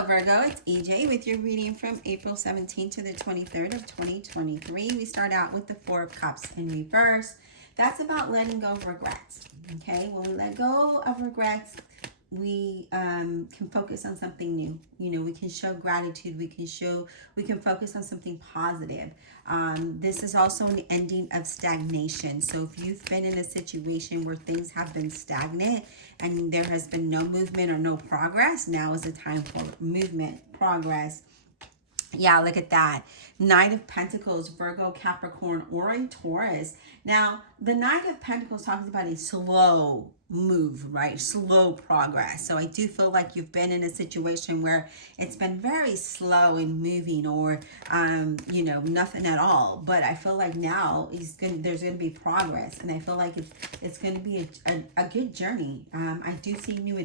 Hello Virgo, it's EJ with your reading from April 17th to the 23rd of 2023. We start out with the Four of Cups in reverse. That's about letting go of regrets. Okay, when we let go of regrets, we can focus on something new. You know, we can show gratitude. We can focus on something positive. This is also an ending of stagnation. So if you've been in a situation where things have been stagnant and there has been no movement or no progress, now is the time for movement, progress. Yeah, look at that. Knight of Pentacles, Virgo, Capricorn, or a Taurus. Now, the Knight of Pentacles talks about a slow move, right? Slow progress. So I do feel like you've been in a situation where it's been very slow in moving or, you know, nothing at all. But I feel like now there's going to be progress. And I feel like it's going to be a good journey. I do see new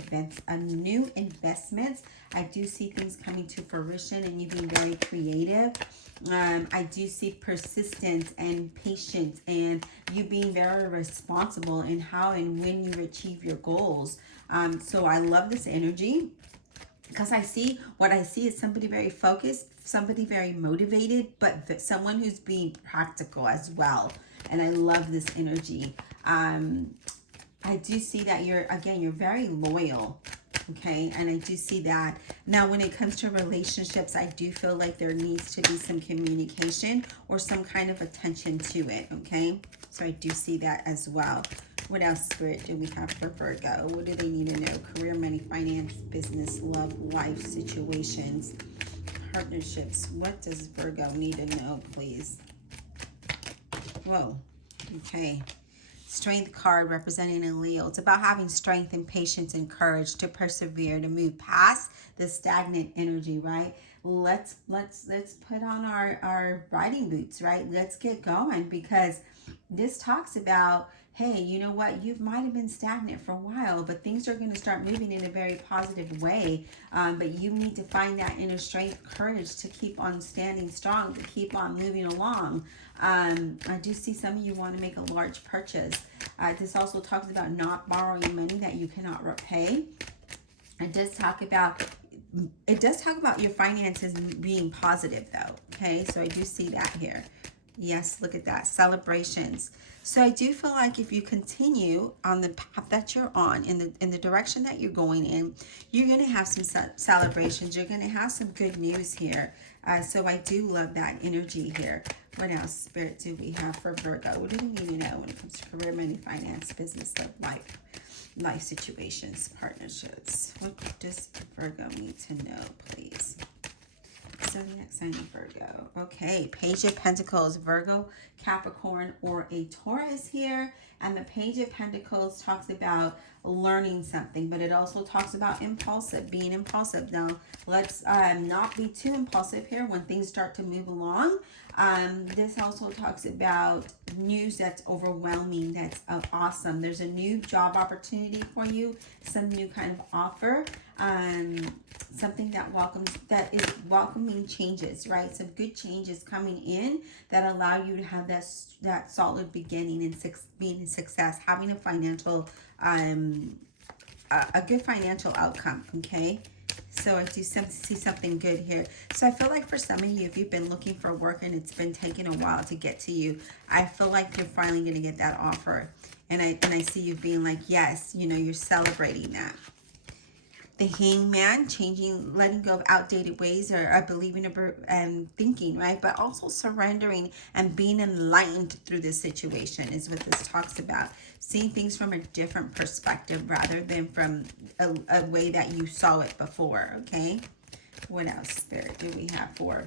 investments. I do see things coming to fruition and you being very creative. I do see persistence and patience and you being very responsible in how and when you achieve your goals. So I love this energy because what I see is somebody very focused, somebody very motivated, but someone who's being practical as well. And I love this energy. I do see that you're very loyal. Okay, and I do see that. Now, when it comes to relationships, I do feel like there needs to be some communication or some kind of attention to it, okay? So I do see that as well. What else, Spirit, do we have for Virgo? What do they need to know? Career, money, finance, business, love, life, situations, partnerships. What does Virgo need to know, please? Whoa, okay. Strength card representing a Leo. It's about having strength and patience and courage to persevere, to move past the stagnant energy, right? Let's put on our riding boots, right? Let's get going, because this talks about, hey, you know what? You might have been stagnant for a while, but things are going to start moving in a very positive way. But you need to find that inner strength, courage to keep on standing strong, to keep on moving along. I do see some of you want to make a large purchase. This also talks about not borrowing money that you cannot repay. It does talk about your finances being positive, though. Okay, so I do see that here. Yes, look at that. Celebrations. So I do feel like if you continue on the path that you're on, in the direction that you're going in, you're going to have some celebrations. You're going to have some good news here. So I do love that energy here. What else, Spirit, do we have for Virgo? What do we need to know when it comes to career, money, finance, business, love, life situations, partnerships? What does Virgo need to know, please? Zodiac sign of Virgo. Okay, Page of Pentacles, Virgo, Capricorn, or a Taurus here. And the Page of Pentacles talks about learning something, but it also talks about being impulsive. Now, let's not be too impulsive here when things start to move along. This also talks about news that's overwhelming, that's awesome. There's a new job opportunity for you, some new kind of offer, something that is welcoming changes, right? Some good changes coming in that allow you to have that solid beginning and being in success, having a financial, a good financial outcome, okay? So I do see something good here. So I feel like for some of you, if you've been looking for work and it's been taking a while to get to you, I feel like you're finally going to get that offer. And I see you being like, yes, you know, you're celebrating that. The Hangman, letting go of outdated ways or believing and thinking, right? But also surrendering and being enlightened through this situation is what this talks about. Seeing things from a different perspective rather than from a way that you saw it before, okay? What else, Spirit, do we have for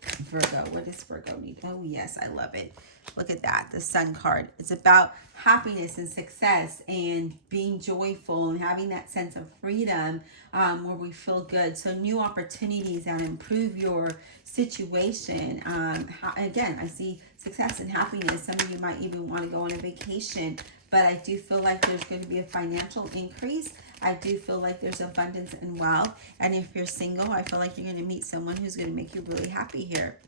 Virgo? What does Virgo need? Oh, yes, I love it. Look at that, the Sun card. It's about happiness and success and being joyful and having that sense of freedom where we feel good. So new opportunities that improve your situation. Again, I see success and happiness. Some of you might even want to go on a vacation, but I do feel like there's going to be a financial increase. I do feel like there's abundance and wealth. And if you're single, I feel like you're going to meet someone who's going to make you really happy here.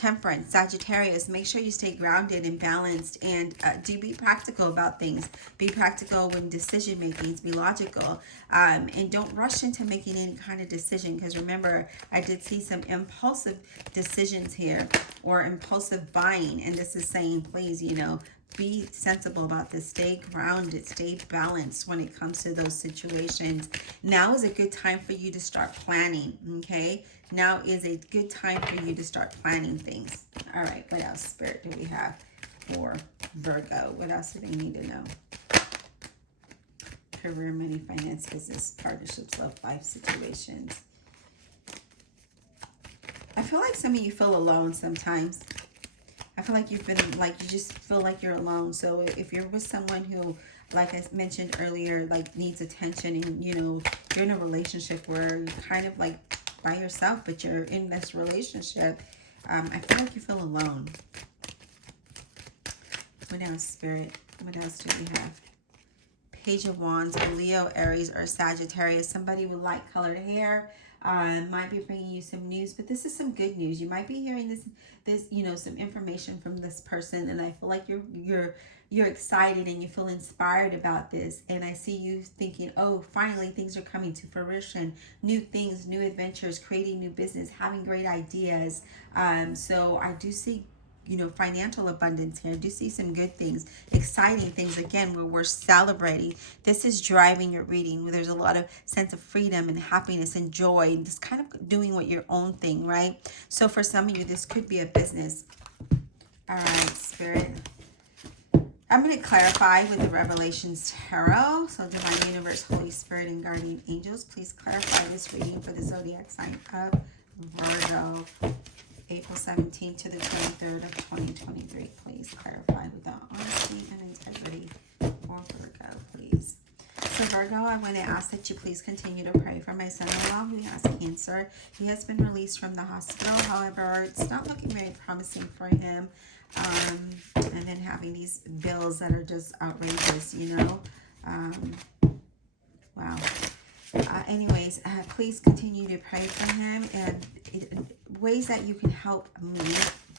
Temperance, Sagittarius, make sure you stay grounded and balanced, and do be practical about things. Be practical when decision making. Be logical, and don't rush into making any kind of decision, because remember, I did see some impulsive decisions here, or impulsive buying, and this is saying, please, you know, be sensible about this. Stay grounded, stay balanced when it comes to those situations. Now is a good time for you to start planning, okay? Now is a good time for you to start planning things. All right, what else, Spirit, do we have for Virgo? What else do they need to know? Career, money, finance, business, partnerships, love, life situations. I feel like some of you feel alone sometimes. I feel like you've been, like, you just feel like you're alone. So if you're with someone who, like I mentioned earlier, like needs attention, and, you know, you're in a relationship where you're kind of like by yourself, but you're in this relationship, I feel like you feel alone. What else, Spirit? What else do we have? Page of Wands, Leo, Aries, or Sagittarius. Somebody with light colored hair might be bringing you some news, but this is some good news. You might be hearing this, you know, some information from this person, and I feel like you're excited and you feel inspired about this. And I see you thinking, oh, finally things are coming to fruition. New things, new adventures, creating new business, having great ideas. So I do see, you know, financial abundance here. I do see some good things, exciting things, again, where we're celebrating. This is driving your reading, where there's a lot of sense of freedom and happiness and joy, and just kind of doing your own thing, right? So for some of you, this could be a business. All right, Spirit. I'm going to clarify with the Revelations Tarot. So Divine Universe, Holy Spirit, and Guardian Angels, please clarify this reading for the zodiac sign of Virgo. April 17th to the 23rd of 2023. Please clarify with the honesty and integrity for Virgo, please. So Virgo, I want to ask that you please continue to pray for my son-in-law who has cancer. He has been released from the hospital. However, it's not looking very promising for him. And then having these bills that are just outrageous, you know. Wow. Anyways, please continue to pray for him, and ways that you can help me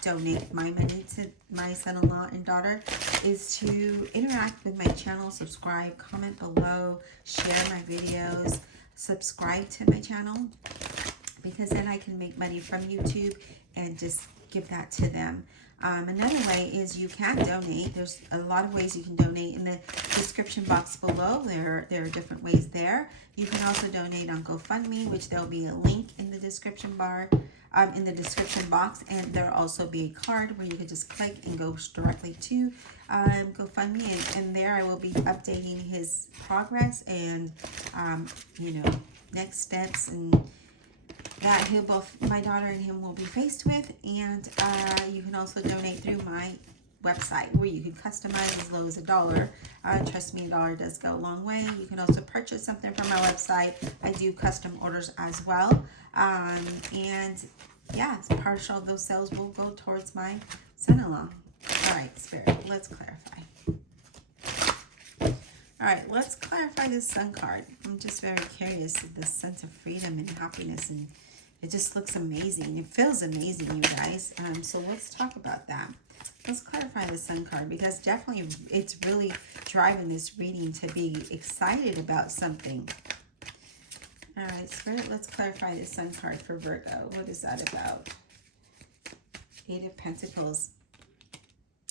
donate my money to my son-in-law and daughter is to interact with my channel, subscribe, comment below, share my videos, subscribe to my channel, because then I can make money from YouTube and just give that to them. Another way is you can donate. There's a lot of ways you can donate in the description box below. There are different ways there. You can also donate on GoFundMe, which there'll be a link in the description bar, in the description box, and there'll also be a card where you can just click and go directly to GoFundMe, and there I will be updating his progress and you know, next steps and that both my daughter and him will be faced with. And you can also donate through my website, where you can customize as low as $1. Trust me, $1 does go a long way. You can also purchase something from my website. I do custom orders as well. And yeah, partial of those sales will go towards my son-in-law. All right, Spirit, let's clarify. All right, let's clarify this Sun card. I'm just very curious of this sense of freedom and happiness, and it just looks amazing. It feels amazing, you guys. So let's talk about that. Let's clarify the Sun card, because definitely it's really driving this reading to be excited about something. All right, Spirit, let's clarify the Sun card for Virgo. What is that about? Eight of Pentacles.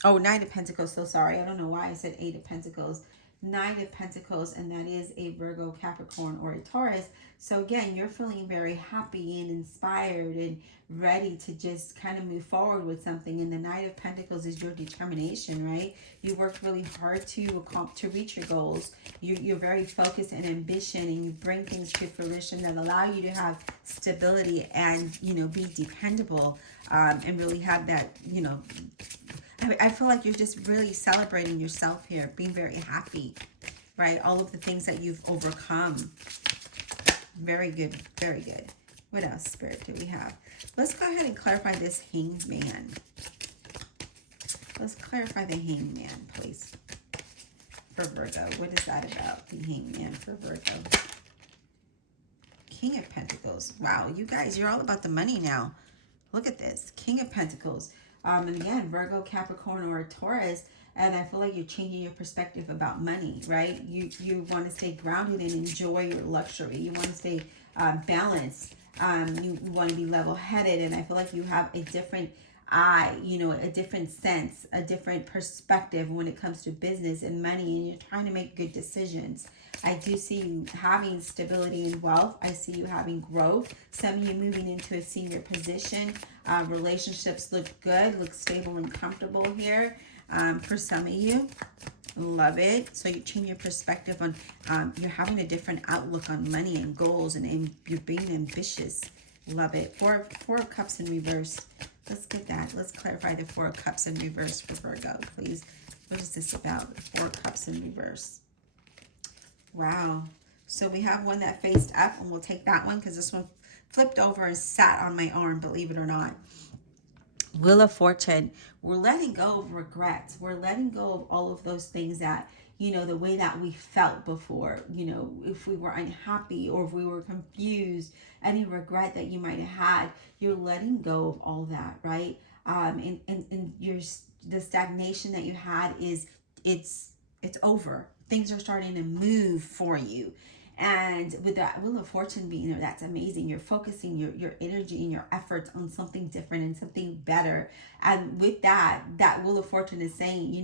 Oh, Knight of Pentacles. So sorry. I don't know why I said Eight of Pentacles. Knight of Pentacles, and that is a Virgo, Capricorn, or a Taurus. So again, you're feeling very happy and inspired and ready to just kind of move forward with something. And the Knight of Pentacles is your determination, right? You worked really hard to reach your goals. You're very focused and ambition, and you bring things to fruition that allow you to have stability and, you know, be dependable, and really have that, you know, I feel like you're just really celebrating yourself here, being very happy, right? All of the things that you've overcome. Very good, very good. What else, Spirit, do we have? Let's go ahead and clarify this Hanged Man. Let's clarify the Hanged Man, please, for Virgo. What is that about, the Hanged Man for Virgo? King of Pentacles. Wow, you guys, you're all about the money now. Look at this. King of Pentacles. And again, Virgo, Capricorn, or a Taurus. And I feel like you're changing your perspective about money, right? You want to stay grounded and enjoy your luxury. You want to stay balanced. You want to be level-headed. And I feel like you have a different eye, a different sense, a different perspective when it comes to business and money. And you're trying to make good decisions. I do see you having stability and wealth. I see you having growth. Some of you moving into a senior position. Relationships look good, look stable and comfortable here. For some of you, love it. So you change your perspective on, you're having a different outlook on money and goals, and you're being ambitious. Love it. Four of Cups in reverse. Let's get that. Let's clarify the Four of Cups in reverse for Virgo, please. What is this about? The Four of Cups in reverse. Wow. So we have one that faced up, and we'll take that one because this one flipped over and sat on my arm, believe it or not. Wheel of Fortune. We're letting go of regrets. We're letting go of all of those things that, the way that we felt before, if we were unhappy or if we were confused, any regret that you might have had, you're letting go of all that, right? And the stagnation that you had it's over. Things are starting to move for you. And with that Wheel of Fortune being there, that's amazing. You're focusing your energy and your efforts on something different and something better. And with that Wheel of Fortune is saying,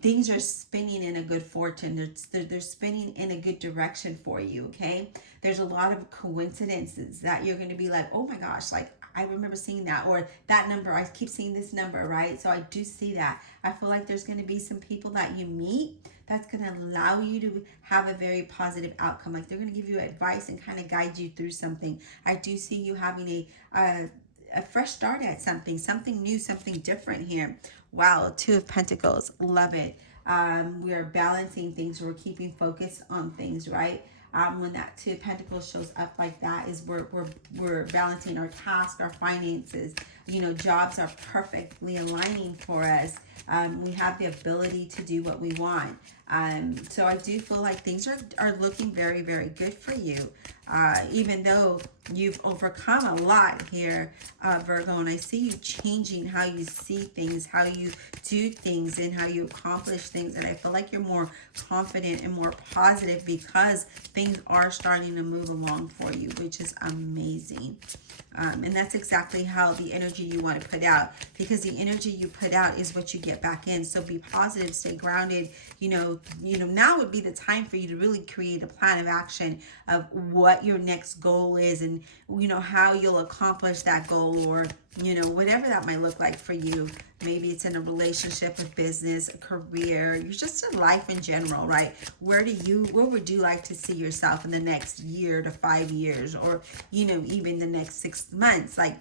things are spinning in a good fortune. They're spinning in a good direction for you, okay? There's a lot of coincidences that you're going to be like, oh my gosh, like I remember seeing that, or that number, I keep seeing this number, right? So I do see that. I feel like there's going to be some people that you meet that's going to allow you to have a very positive outcome. Like they're going to give you advice and kind of guide you through something. I do see you having a fresh start at something new, something different here. Wow, Two of Pentacles, love it. We're balancing things. We're keeping focus on things, right? When that Two of Pentacles shows up like that, is we're balancing our tasks, our finances. Jobs are perfectly aligning for us. We have the ability to do what we want. So I do feel like things are looking very, very good for you. Even though you've overcome a lot here, Virgo, and I see you changing how you see things, how you do things, and how you accomplish things. And I feel like you're more confident and more positive because things are starting to move along for you, which is amazing. And that's exactly how the energy you want to put out, because the energy you put out is what you get back in. So be positive, stay grounded. Now would be the time for you to really create a plan of action of what your next goal is, and how you'll accomplish that goal, or whatever that might look like for you. Maybe it's in a relationship, a business, a career, you're just in life in general, right? Where would you like to see yourself in the next year to 5 years, or even the next 6 months? Like,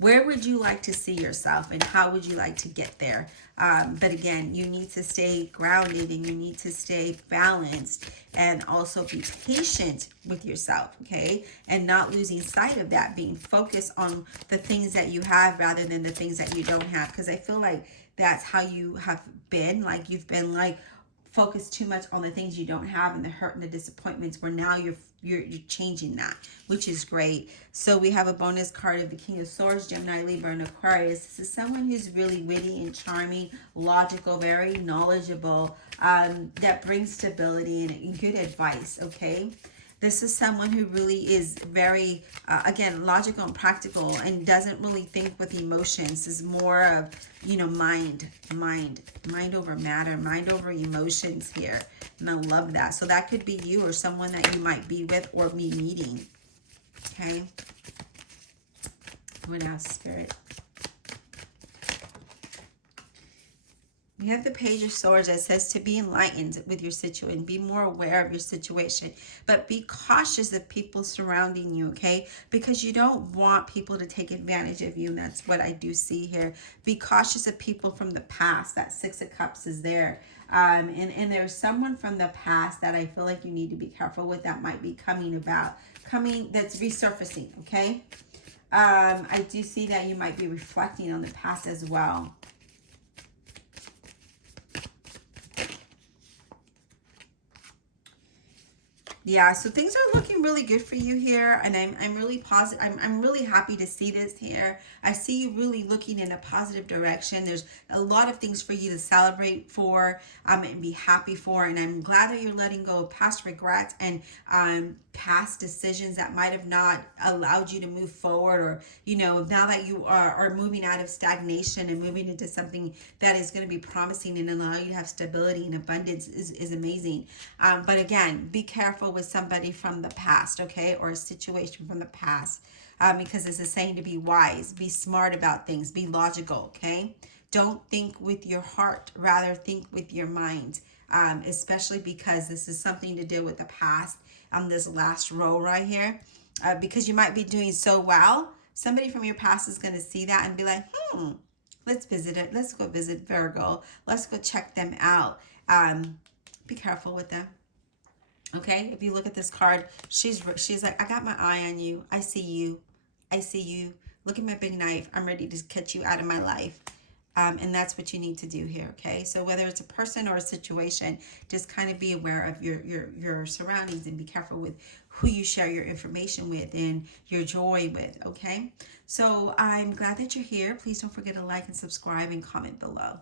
where would you like to see yourself, and how would you like to get there? But again, you need to stay grounded, and you need to stay balanced, and also be patient with yourself, okay? And not losing sight of that, being focused on the things that you have rather than the things that you don't have. Because I feel like that's how you have been. Like, you've been like focused too much on the things you don't have, and the hurt and the disappointments, where now you're changing that, which is great. So we have a bonus card of the King of Swords, Gemini, Libra, and Aquarius. This is someone who's really witty and charming, logical, very knowledgeable, that brings stability and good advice, okay? This is someone who really is very, again, logical and practical, and doesn't really think with emotions. Is more of, mind over matter, mind over emotions here. And I love that. So that could be you, or someone that you might be with or be meeting. Okay. What else, Spirit? You have the Page of Swords that says to be enlightened with your situation, be more aware of your situation, but be cautious of people surrounding you, okay? Because you don't want people to take advantage of you, and that's what I do see here. Be cautious of people from the past. That Six of Cups is there. And there's someone from the past that I feel like you need to be careful with, that might be that's resurfacing, okay? I do see that you might be reflecting on the past as well. Yeah, so things are looking really good for you here, and I'm really positive. I'm really happy to see this here. I see you really looking in a positive direction. There's a lot of things for you to celebrate for, and be happy for, and I'm glad that you're letting go of past regrets and past decisions that might have not allowed you to move forward, or now that you are moving out of stagnation and moving into something that is going to be promising and allow you to have stability and abundance is amazing. But again, be careful with somebody from the past, okay, or a situation from the past, because it's a saying to be wise, be smart about things, be logical, okay? Don't think with your heart, rather think with your mind, especially because this is something to do with the past on this last row right here, because you might be doing so well. Somebody from your past is going to see that and be like, let's visit it. Let's go visit Virgo. Let's go check them out. Be careful with them. Okay, if you look at this card, she's like, I got my eye on you. I see you. I see you. Look at my big knife. I'm ready to catch you out of my life. And that's what you need to do here. Okay, so whether it's a person or a situation, just kind of be aware of your surroundings and be careful with who you share your information with and your joy with. Okay, so I'm glad that you're here. Please don't forget to like and subscribe and comment below.